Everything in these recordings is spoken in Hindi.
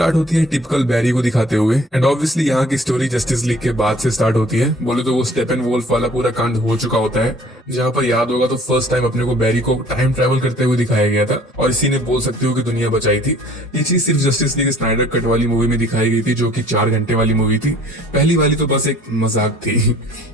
स्टार्ट होती है टिपिकल बैरी को दिखाते हुए एंड ऑब्वियसली यहाँ की स्टोरी जस्टिस लीग के बाद से स्टार्ट होती है। बोले तो वो स्टेपन वोल्फ वाला पूरा कांड हो चुका होता है, जहाँ पर याद होगा तो फर्स्ट टाइम अपने को बैरी को टाइम ट्रेवल करते हुए दिखाया गया था और इसी ने बोल सकते हो कि दुनिया बचाई थी। ये चीज सिर्फ जस्टिस लीग स्नाइडर कट वाली मूवी में दिखाई गई थी, जो कि 4 घंटे वाली मूवी थी। पहली वाली तो बस एक मजाक थी।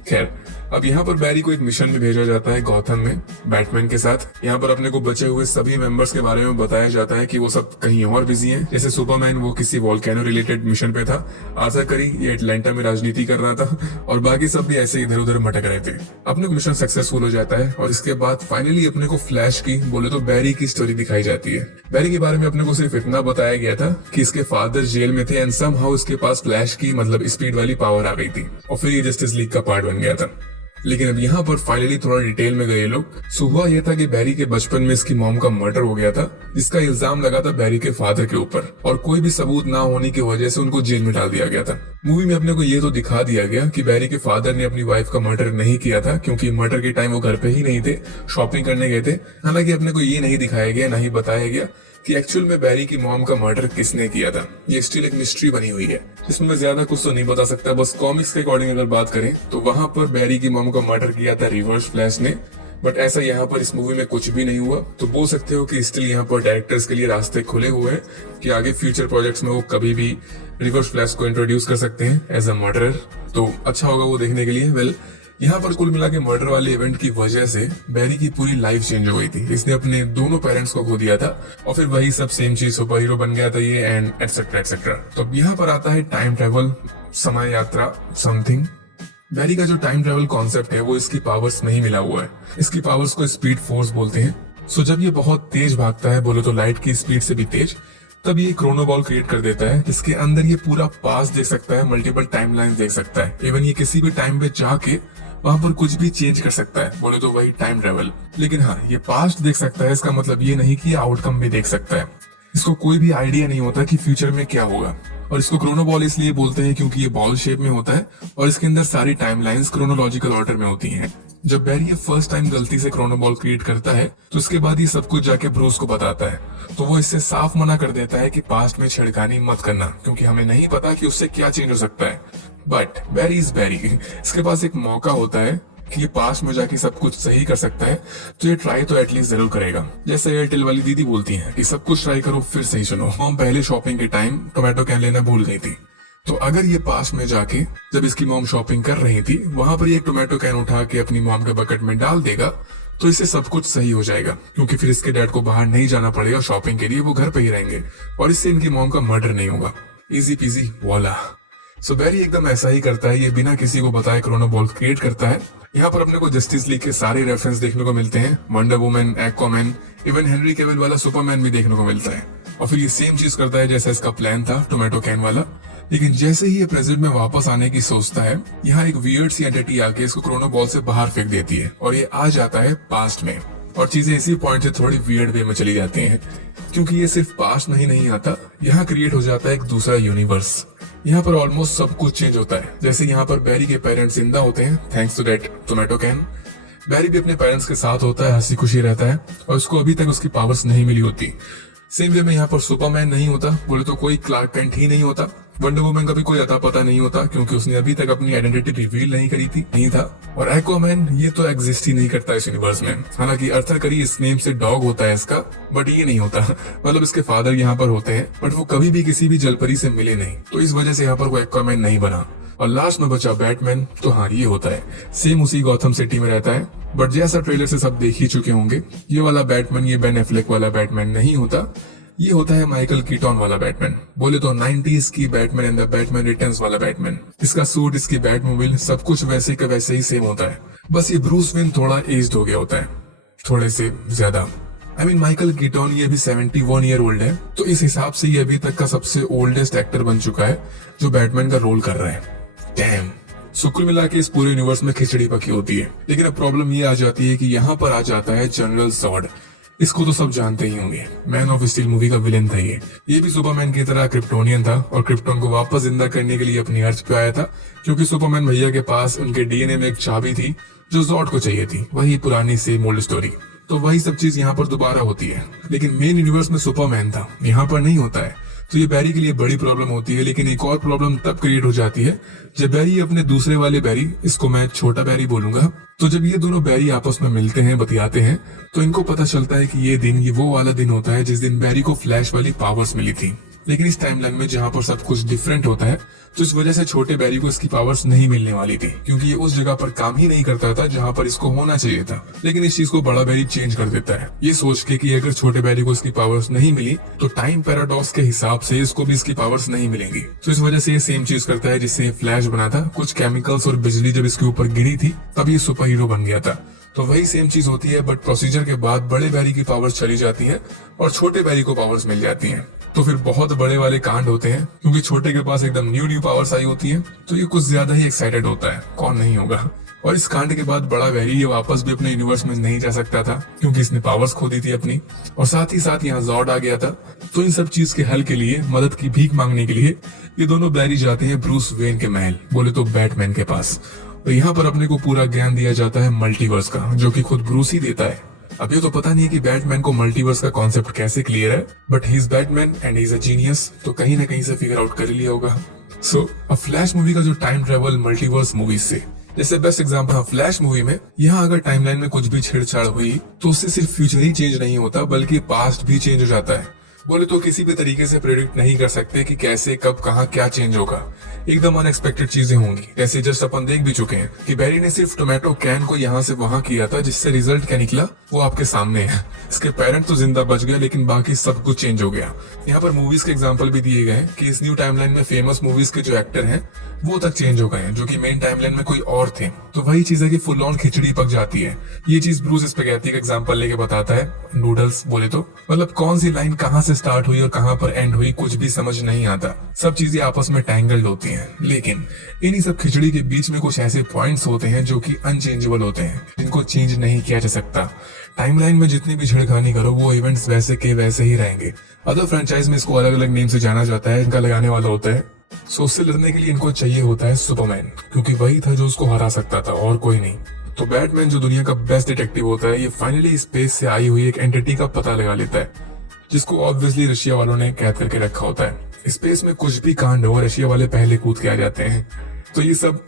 खैर, अब यहाँ पर बैरी को एक मिशन में भेजा जाता है गॉथम में बैटमैन के साथ। यहाँ पर अपने को बचे हुए सभी मेंबर्स के बारे में बताया जाता है कि वो सब कहीं और बिजी हैं। जैसे सुपरमैन वो किसी वोल्केनो रिलेटेड मिशन पे था, आशा करी ये एटलांटा में राजनीति कर रहा था और बाकी सब भी ऐसे इधर उधर मटक रहे थे। अपने को मिशन सक्सेसफुल हो जाता है और इसके बाद फाइनली अपने को फ्लैश की बोले तो बैरी की स्टोरी दिखाई जाती है। बैरी के बारे में अपने को सिर्फ इतना बताया गया था कि इसके फादर जेल में थे एंड समहाउ इसके पास फ्लैश की मतलब स्पीड वाली पावर आ गई थी और फिर ये जस्टिस लीग का पार्ट बन गया था। लेकिन अब यहाँ पर फाइनली थोड़ा डिटेल में गए लोग। सुबह यह था कि बैरी के बचपन में इसकी मॉम का मर्डर हो गया था, जिसका इल्जाम लगा था बैरी के फादर के ऊपर और कोई भी सबूत ना होने की वजह से उनको जेल में डाल दिया गया था। मूवी में अपने को ये तो दिखा दिया गया कि बैरी के फादर ने अपनी वाइफ का मर्डर नहीं किया था, क्योंकि मर्डर के टाइम वो घर पे ही नहीं थे, शॉपिंग करने गए थे। हालांकि अपने को ये नहीं दिखाया गया, ना ही बताया गया कि एक्चुअल में बैरी की मॉम का मर्डर किसने किया था। ये स्टिल एक मिस्ट्री बनी हुई है, जिसमें मैं ज्यादा कुछ तो नहीं बता सकता। बस कॉमिक्स के अकॉर्डिंग अगर बात करें तो वहां पर बैरी की मॉम का मर्डर किया था रिवर्स फ्लैश ने, बट ऐसा यहाँ पर इस मूवी में कुछ भी नहीं हुआ। तो बोल सकते हो कि स्टिल यहाँ पर डायरेक्टर्स के लिए रास्ते खुले हुए हैं कि आगे फ्यूचर प्रोजेक्ट्स में वो कभी भी रिवर्स फ्लैश को इंट्रोड्यूस कर सकते हैं एज अ मर्डरर। तो अच्छा होगा वो देखने के लिए। वेल, यहाँ पर कुल मिला के मर्डर वाले इवेंट की वजह से बैरी की पूरी लाइफ चेंज हो गई थी। इसने अपने दोनों पेरेंट्स को खो दिया था और फिर वही सब सेम चीज, सुपर हीरो बन गया था ये एंड एटसेट्रा एटसेट्रा। तो अब यहाँ पर आता है टाइम ट्रेवल, समय यात्रा समथिंग। बैरी का जो टाइम ट्रेवल कॉन्सेप्ट है वो इसकी पावर्स में ही मिला हुआ है। इसकी पावर्स को स्पीड फोर्स बोलते हैं। सो जब ये बहुत तेज भागता है, बोले तो लाइट की स्पीड से भी तेज, तब ये क्रोनो बॉल क्रिएट कर देता है। इसके अंदर ये पूरा पास देख सकता है, मल्टीपल टाइमलाइन देख सकता है। इवन ये किसी भी टाइम पे जाके वहां पर कुछ भी चेंज कर सकता है, बोले तो वही टाइम ट्रेवल। लेकिन हाँ, ये पास्ट देख सकता है, इसका मतलब ये नहीं कि आउटकम भी देख सकता है। इसको कोई भी आइडिया नहीं होता कि फ्यूचर में क्या होगा। और इसको क्रोनो बॉल इसलिए बोलते हैं क्योंकि ये बॉल शेप में होता है और इसके अंदर सारी टाइमलाइंस क्रोनोलॉजिकल ऑर्डर में होती हैं। जब बैरी ये फर्स्ट टाइम गलती से क्रोनो बॉल क्रिएट करता है तो उसके बाद ये सब कुछ जाके ब्रूस को बताता है। तो वो इससे साफ मना कर देता है कि पास्ट में छेड़खानी मत करना, क्योंकि हमें नहीं पता कि उससे क्या चेंज हो सकता है। बट बैरी इज बैरी, इसके पास एक मौका होता है कि ये पास्ट में जाके सब कुछ सही कर सकता है, तो ये ट्राई तो एटलीस्ट जरूर करेगा। जैसे एयरटेल वाली दीदी बोलती हैं कि सब कुछ ट्राई करो फिर सही सुनो। मॉम पहले शॉपिंग के टाइम टोमेटो कैन लेना भूल गई थी, तो अगर ये पास में जाके जब इसकी मॉम शॉपिंग कर रही थी वहां पर ये टोमेटो कैन उठा के अपनी मॉम के बकेट में डाल देगा, तो इससे सब कुछ सही हो जाएगा, क्योंकि फिर इसके डैड को बाहर नहीं जाना पड़ेगा शॉपिंग के लिए, वो घर पे ही रहेंगे और इससे इनकी मॉम का मर्डर नहीं होगा। Easy PG वॉला। सो बैरी एकदम ऐसा ही करता है, ये बिना किसी को बताए क्रोनो बॉल क्रिएट करता है। यहाँ पर अपने को जस्टिस लीग के सारे रेफरेंस देखने को मिलते हैं, wonder woman, Aquaman, even Henry Cavill वाला सुपरमैन भी देखने को मिलता है। और फिर ये सेम चीज करता है जैसा इसका प्लान था टोमेटो कैन वाला। लेकिन जैसे ही ये प्रेजेंट में वापस आने की सोचता है, यहाँ एक वियर्ड सी एंटिटी आके इसको क्रोनो बॉल से बाहर फेंक देती है और ये आ जाता है पास्ट में। और चीजें इसी पॉइंट से थोड़ी वियर्ड वे में चली जाती हैं, क्योंकि ये सिर्फ पास्ट में ही नहीं आता, यहाँ क्रिएट हो जाता है एक दूसरा यूनिवर्स। यहाँ पर ऑलमोस्ट सब कुछ चेंज होता है। जैसे यहाँ पर बैरी के पेरेंट्स जिंदा होते हैं thanks to that tomato can. Barry भी अपने पेरेंट्स के साथ होता है, हंसी खुशी रहता है और उसको अभी तक उसकी पावर्स नहीं मिली होती। सेम वे में यहाँ पर सुपरमैन नहीं होता, बोले तो कोई क्लार्क कैंट ही नहीं होता। वंडर वुमन का भी कोई अता पता नहीं होता, क्योंकि उसने अभी तक अपनी आइडेंटिटी रिवील नहीं करी थी, नहीं था। और एक्वामैन ये तो एग्जिस्ट ही नहीं करता इस यूनिवर्स में। हालांकि अर्थर करी इस नेम से डॉग होता है इसका, बट ये नहीं होता। मतलब इसके फादर यहाँ पर होते हैं, बट वो कभी भी किसी भी जलपरी से मिले नहीं, तो इस वजह से यहाँ पर वो एक्वामैन नहीं बना। और लास्ट में बचा बैटमैन, तो हाँ ये होता है, सेम उसी गॉथम सिटी में रहता है। बट जैसा ट्रेलर से सब देख ही चुके होंगे, ये वाला बैटमैन ये बेन एफ्लेक वाला बैटमैन नहीं होता, ये होता है माइकल कीटन वाला बैटमैन। बोले तो 90s की Batman and the Batman returns वाला बैटमैन। इसका सूट, इसकी बैटमोबाइल, सब कुछ वैसे का वैसे ही सेम होता है। बस ये ब्रूस वेन थोड़ा एज्ड हो गया होता है, थोड़े से ज्यादा। माइकल कीटन ये अभी 71 ईयर ओल्ड है, तो इस हिसाब से ये अभी तक का सबसे ओल्डेस्ट एक्टर बन चुका है जो बैटमैन का रोल कर रहा है। डैम। सो कुल मिला के इस पूरे यूनिवर्स में खिचड़ी पकी होती है। लेकिन अब प्रॉब्लम ये आ जाती है कि यहाँ पर आ जाता है जनरल जॉड। इसको तो सब जानते ही होंगे, मैन ऑफ स्टील मूवी का विलेन था ये भी सुपरमैन की तरह क्रिप्टोनियन था और क्रिप्टोन को वापस जिंदा करने के लिए अपनी अर्थ पे आया था, क्योंकि सुपरमैन भैया के पास उनके डीएनए में एक चाबी थी जो जॉड को चाहिए थी। वही पुरानी सेम ओल्ड स्टोरी। तो वही सब चीज यहाँ पर दोबारा होती है। लेकिन मेन यूनिवर्स में सुपरमैन था, यहाँ पर नहीं होता है। तो ये बैरी के लिए बड़ी प्रॉब्लम होती है। लेकिन एक और प्रॉब्लम तब क्रिएट हो जाती है जब बैरी अपने दूसरे वाले बैरी, इसको मैं छोटा बैरी बोलूंगा, तो जब ये दोनों बैरी आपस में मिलते हैं, बतियाते हैं, तो इनको पता चलता है कि ये वो वाला दिन होता है जिस दिन बैरी को फ्लैश वाली पावर्स मिली थी। लेकिन इस टाइमलाइन में जहाँ पर सब कुछ डिफरेंट होता है, तो इस वजह से छोटे बैरी को इसकी पावर्स नहीं मिलने वाली थी, क्योंकि ये उस जगह पर काम ही नहीं करता था जहाँ पर इसको होना चाहिए था। लेकिन इस चीज को बड़ा बैरी चेंज कर देता है, ये सोच के कि अगर छोटे बैरी को इसकी पावर्स नहीं मिली तो टाइम पैराडॉक्स के हिसाब से इसको भी इसकी पावर्स नहीं मिलेंगी। तो इस वजह से ये सेम चीज करता है जिससे फ्लैश बना था। कुछ केमिकल्स और बिजली जब इसके ऊपर गिरी थी तब ये सुपर हीरो बन गया था। तो वही सेम चीज होती है, बट प्रोसीजर के बाद बड़े बैरी की पावर्स चली जाती है और छोटे बैरी को पावर्स मिल जाती हैं। तो फिर बहुत बड़े वाले कांड होते हैं, क्योंकि छोटे के पास एकदम न्यू पावर्स आई होती है, तो ये कुछ ज्यादा ही एक्साइटेड होता है, कौन नहीं होगा। और इस कांड के बाद बड़ा बैरी ये वापस भी अपने यूनिवर्स में नहीं जा सकता था, क्योंकि इसने पावर्स खो दी थी अपनी, और साथ ही साथ यहाँ जॉर्ड आ गया था। तो इन सब चीज के हल के लिए, मदद की भीख मांगने के लिए ये दोनों बैरी जाते हैं ब्रूस वेन के महल, बोले तो बैटमैन के पास। तो यहाँ पर अपने को पूरा ज्ञान दिया जाता है मल्टीवर्स का, जो कि खुद ब्रूस ही देता है। अब ये तो पता नहीं कि बैटमैन को मल्टीवर्स का कॉन्सेप्ट कैसे क्लियर है, but he is Batman and he is a genius, तो कहीं ना कहीं से फिगर आउट कर लिया होगा। सो अब फ्लैश मूवी का जो टाइम ट्रेवल मल्टीवर्स मूवीज से, जैसे बेस्ट एग्जांपल फ्लैश मूवी में, यहाँ अगर टाइमलाइन में कुछ भी छेड़छाड़ हुई तो उससे सिर्फ फ्यूचर ही चेंज नहीं होता, बल्कि पास्ट भी चेंज हो जाता है। बोले तो किसी भी तरीके से प्रेडिक्ट नहीं कर सकते कि कैसे, कब, कहाँ क्या चेंज होगा। एकदम अनएक्सपेक्टेड चीजें होंगी। जैसे जस्ट अपन देख भी चुके हैं कि बैरी ने सिर्फ टोमेटो कैन को यहाँ से वहां किया था, जिससे रिजल्ट क्या निकला वो आपके सामने है। इसके पेरेंट तो जिंदा बच गए, लेकिन बाकी सब कुछ चेंज हो गया। यहाँ पर मूवीज के एग्जाम्पल भी दिए गए कि इस न्यू टाइमलाइन में फेमस मूवीज के जो एक्टर हैं वो तक चेंज हो गए हैं, जो कि मेन टाइमलाइन में कोई और थे। तो वही चीज है कि फुल ऑन खिचड़ी पक जाती है। ये चीज ब्रूस स्पैगेटी का एग्जाम्पल लेके बताता है, नूडल्स बोले तो, मतलब कौन सी लाइन कहाँ से स्टार्ट हुई और कहाँ पर एंड हुई कुछ भी समझ नहीं आता। सब चीजें आपस में टैंगल्ड होती हैं। लेकिन इन्हीं सब खिचड़ी के बीच में कुछ ऐसे पॉइंट्स होते हैं जो कि अनचेंजेबल होते हैं, जिनको चेंज नहीं किया जा सकता। टाइमलाइन में जितनी भी छिड़खानी करो वो इवेंट्स वैसे के वैसे ही रहेंगे। अदर फ्रेंचाइज में इसको अलग अलग नेम से जाना जाता है, इनका लगाने वाला होता है। सो उससे लड़ने के लिए इनको चाहिए होता है सुपरमैन, क्योंकि वही था जो उसको हरा सकता था और कोई नहीं। तो बैटमैन जो दुनिया का बेस्ट डिटेक्टिव होता है, ये फाइनली स्पेस से आई हुई एक एंटिटी का पता लगा लेता है, जिसको ऑब्वियसली रशिया वालों ने कैद करके रखा होता है। स्पेस में कुछ भी कांड हो, रशिया वाले पहले कूद के आ जाते हैं। तो ये सब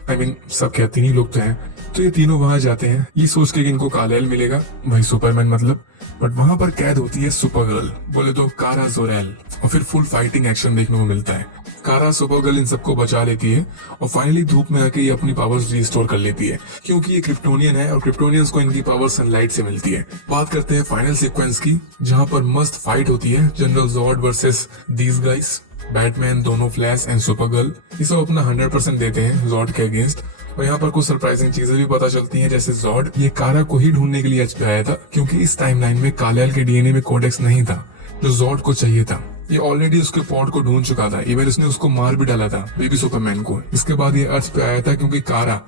सब क्या तीन ही लोग तो हैं, तो ये तीनों वहां जाते हैं ये सोच के कि इनको कालेल मिलेगा, वही सुपरमैन मतलब। बट वहां पर कैद होती है सुपरगर्ल, बोले तो कारा जोरेल, और फिर फुल फाइटिंग एक्शन देखने को मिलता है। कारा सुपरगर्ल इन सबको बचा लेती है और फाइनली धूप में आके ये अपनी पावर्स रिस्टोर कर लेती है, क्योंकि ये क्रिप्टोनियन है और क्रिप्टोनियंस को इनकी पावर सनलाइट से मिलती है। बात करते हैं फाइनल सीक्वेंस की, जहां पर मस्त फाइट होती है, General Zod versus these guys, Batman, दोनों फ्लैश एंड सुपरगर्ल। ये सब अपना 100% देते हैं जॉर्ड के अगेंस्ट। और यहाँ पर कुछ सरप्राइजिंग चीजें भी पता चलती हैं, जैसे जॉर्ड ये कारा को ही ढूंढने के लिए एच पे आया था, क्योंकि इस टाइमलाइन में कालेल के डीएनए में कोडेक्स नहीं था जो जॉर्ड को चाहिए था। ये ऑलरेडी उसके पॉड को ढूंढ चुका था, इवन उसने उसको मार भी डाला था, बेबी सुपरमैन को। इसके बाद ये अर्थ पे आया था क्योंकि कारा,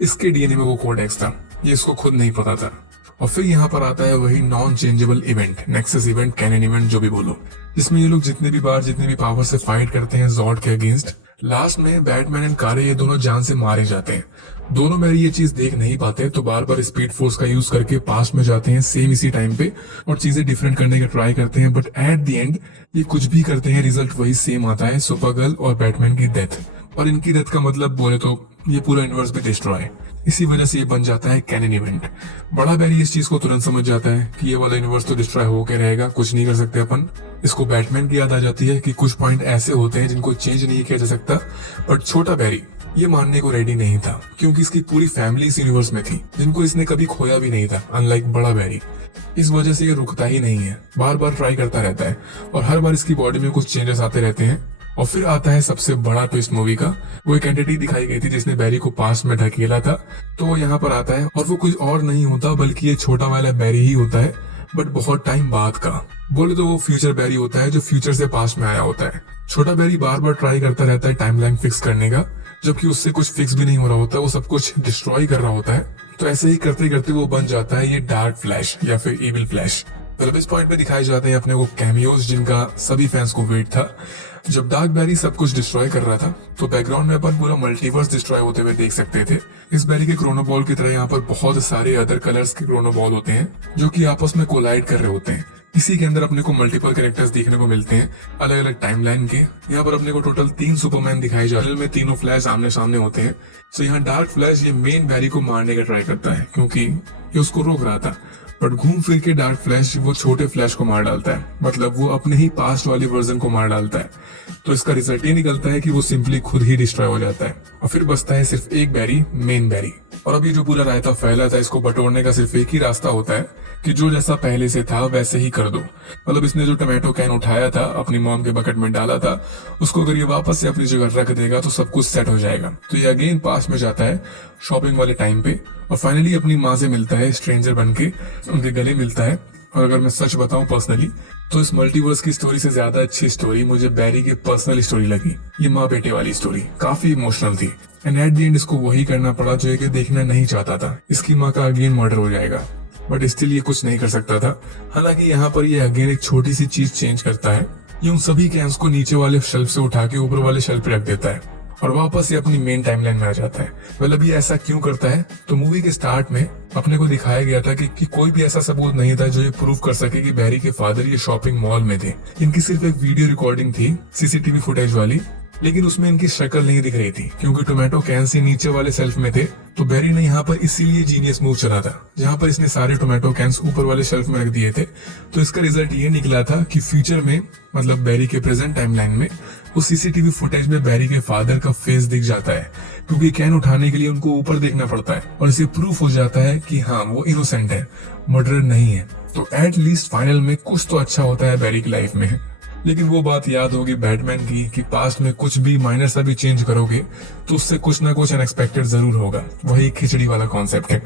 इसके डीएनए में वो कोडेक्स था, ये इसको खुद नहीं पता था। और फिर यहाँ पर आता है वही non changeable event, nexus event, canon event, जो भी बोलो, जिसमें ये लोग जितने भी पावर से फाइट करते हैं जॉर्ड के अगेंस्ट, लास्ट में बैटमैन एंड कारे ये दोनों जान से मारे जाते हैं। दोनों मैरी ये चीज देख नहीं पाते, तो बार बार स्पीड फोर्स का यूज करके पास्ट में जाते हैं सेम इसी टाइम पे और चीजें डिफरेंट करने का ट्राई करते हैं। बट एट द एंड ये कुछ भी करते हैं, रिजल्ट वही सेम आता है, सुपरगर्ल और बैटमैन की डेथ। और इनकी डेथ का मतलब बोले तो ये पूरा यूनिवर्स भी डिस्ट्रॉय। इसी वजह से ये बन जाता है कैनन इवेंट। बड़ा बैरी इस चीज को तुरंत समझ जाता है कि ये वाला यूनिवर्स तो डिस्ट्रॉय होके रहेगा, कुछ नहीं कर सकते अपन। इसको बैटमैन की याद आ जाती है कि कुछ पॉइंट ऐसे होते हैं जिनको चेंज नहीं किया जा सकता। बट छोटा बैरी ये मानने को रेडी नहीं था, क्योंकि इसकी पूरी फैमिली इस यूनिवर्स में थी, जिनको इसने कभी खोया भी नहीं था, अनलाइक बड़ा बैरी। इस वजह से ये रुकता ही नहीं है, बार बार ट्राई करता रहता है और हर बार इसकी बॉडी में कुछ चेंजेस आते रहते हैं। और फिर आता है सबसे बड़ा ट्विस्ट मूवी का, वो एक एंटिटी दिखाई गई थी जिसने बैरी को पास्ट में ढकेला था, तो वो यहाँ पर आता है और वो कुछ और नहीं होता बल्कि ये छोटा वाला बैरी ही होता है, बट बहुत टाइम बाद का। बोले तो वो फ्यूचर बैरी होता है जो फ्यूचर से पास्ट में आया होता है। छोटा बैरी बार बार ट्राई करता रहता है टाइमलाइन फिक्स करने का, जबकि उससे कुछ फिक्स भी नहीं हो रहा होता, वो सब कुछ डिस्ट्रॉय कर रहा होता है। तो ऐसे ही करते करते वो बन जाता है ये डार्क फ्लैश या फिर इविल फ्लैश। मतलब इस पॉइंट पे दिखाए जाते हैं अपने को कैमियोज, जिनका सभी फैंस को वेट था। जब डार्क बैरी सब कुछ डिस्ट्रॉय कर रहा था, तो बैकग्राउंड में अपन पूरा मल्टीवर्स डिस्ट्रॉय होते हुए देख सकते थे। इस बैरी के क्रोनोबॉल की तरह यहाँ पर बहुत सारे अदर कलर्स के क्रोनोबॉल होते हैं जो कि आपस में कोलाइड कर रहे होते हैं। इसी के अंदर अपने को मल्टीपल कैरेक्टर्स देखने को मिलते हैं अलग अलग टाइमलाइन के। यहाँ पर अपने को टोटल 3 सुपरमैन दिखाई जा रहे हैं, में तीनों फ्लैश आमने सामने होते हैं। सो यहाँ डार्क फ्लैश ये मेन बैरी को मारने का ट्राई करता है क्योंकि ये उसको रोक रहा था, बट घूम फिर के डार्क फ्लैश वो छोटे फ्लैश को मार डालता है, मतलब वो अपने ही पास्ट वाले वर्जन को मार डालता है। तो इसका रिजल्ट ये निकलता है कि वो सिंपली खुद ही डिस्ट्रॉय हो जाता है और फिर बचता है सिर्फ एक बैरी, मेन बैरी। और अब ये जो पूरा रायता फैला था इसको बटोरने का सिर्फ एक ही रास्ता होता है कि जो जैसा पहले से था वैसे ही कर दो। मतलब इसने जो टमाटो कैन उठाया था अपनी मॉम के बकेट में डाला था, उसको अगर ये वापस से अपनी जगह रख देगा तो सब कुछ सेट हो जाएगा। तो ये अगेन पास में जाता है शॉपिंग वाले टाइम पे और फाइनली अपनी माँ से मिलता है, स्ट्रेंजर बन के उनके गले मिलता है। और अगर मैं सच बताऊं पर्सनली तो इस मल्टीवर्स की स्टोरी से ज्यादा अच्छी स्टोरी मुझे बैरी की पर्सनल स्टोरी लगी। ये माँ बेटे वाली स्टोरी काफी इमोशनल थी एंड एट द एंड इसको वही करना पड़ा जो ये देखना नहीं चाहता था। इसकी माँ का अगेन मर्डर हो जाएगा बट स्टिल ये कुछ नहीं कर सकता था। हालांकि यहाँ पर ये अगेन एक छोटी सी चीज चेंज करता है, ये उन सभी कैंस को नीचे वाले शेल्फ से उठा के ऊपर वाले शेल्फ पे रख देता है और वापस ये अपनी मेन टाइमलाइन में आ जाता है। मतलब ये ऐसा क्यों करता है? तो मूवी के स्टार्ट में अपने को दिखाया गया था कि कोई भी ऐसा सबूत नहीं था जो ये प्रूव कर सके कि बैरी के फादर ये शॉपिंग मॉल में थे। इनकी सिर्फ एक वीडियो रिकॉर्डिंग थी सीसीटीवी फुटेज वाली, लेकिन उसमें इनकी शक्ल नहीं दिख रही थी क्योंकि टोमेटो कैन से नीचे वाले सेल्फ में थे। तो बैरी ने यहाँ पर इसीलिए जीनियस मूव चला था जहाँ पर इसने सारे टोमेटो कैंस ऊपर वाले शेल्फ में रख दिए थे। तो इसका रिजल्ट ये निकला था कि फ्यूचर में, मतलब बैरी के प्रेजेंट टाइमलाइन में, उस सीसीटीवी फुटेज में बैरी के फादर का फेस दिख जाता है क्योंकि कैन उठाने के लिए उनको ऊपर देखना पड़ता है और इसे प्रूफ हो जाता है कि हाँ वो इनोसेंट है, मर्डरर नहीं है। तो एट लीस्ट फाइनल में कुछ तो अच्छा होता है बैरी की लाइफ में। लेकिन वो बात याद होगी बैटमैन की कि पास्ट में कुछ भी माइनर सा भी चेंज करोगे तो उससे कुछ ना कुछ अनएक्सपेक्टेड जरूर होगा। वही खिचड़ी वाला कॉन्सेप्ट है।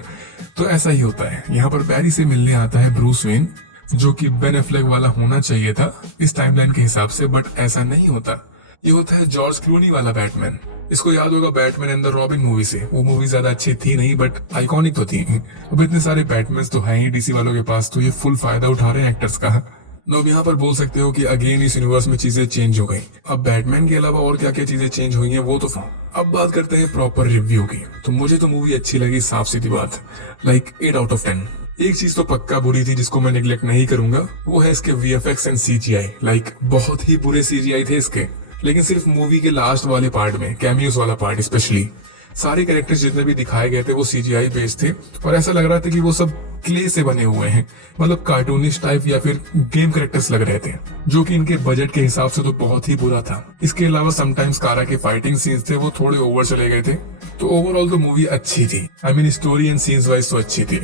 तो ऐसा ही होता है, यहाँ पर बैरी से मिलने आता है ब्रूस वेन जो कि बेन एफ्लेक वाला होना चाहिए था इस टाइमलाइन के हिसाब से, बट ऐसा नहीं होता। ये होता है जॉर्ज क्लूनी वाला बैटमैन। इसको याद होगा Batman and the robin movie से। वो मूवी ज्यादा अच्छी थी नहीं बट आइकॉनिक तो थी। अब इतने सारे बैटमैन तो है ही डीसी वालों के पास, तो ये फुल फायदा उठा रहे हैं एक्टर्स का। लोग यहाँ पर बोल सकते हो कि अगेन इस यूनिवर्स में चीजें चेंज हो गई। अब बैटमैन के अलावा और क्या क्या चीजें चेंज हुई हैं वो तो अब बात करते हैं प्रॉपर रिव्यू की। तो मुझे तो मूवी अच्छी लगी, साफ सीधी बात, लाइक 8 आउट ऑफ 10। एक चीज तो पक्का बुरी थी जिसको मैं निगलेक्ट नहीं करूंगा, वो है इसके VFX एंड CGI। लाइक बहुत ही बुरे CGI थे इसके, लेकिन सिर्फ मूवी के लास्ट वाले पार्ट में, कैमियोस वाला पार्ट स्पेशली, सारे कैरेक्टर्स जितने भी दिखाए गए थे वो CGI बेस्ड थे और ऐसा लग रहा था कि वो सब क्ले से बने हुए हैं, मतलब कार्टूनिस्ट टाइप या फिर गेम कैरेक्टर्स लग रहे थे, जो कि इनके बजट के हिसाब से तो बहुत ही बुरा था। इसके अलावा समटाइम्स कारा के फाइटिंग सीन्स थे वो थोड़े ओवर चले गए थे। तो ओवरऑल तो मूवी अच्छी थी, I mean story and scenes wise तो अच्छी थी।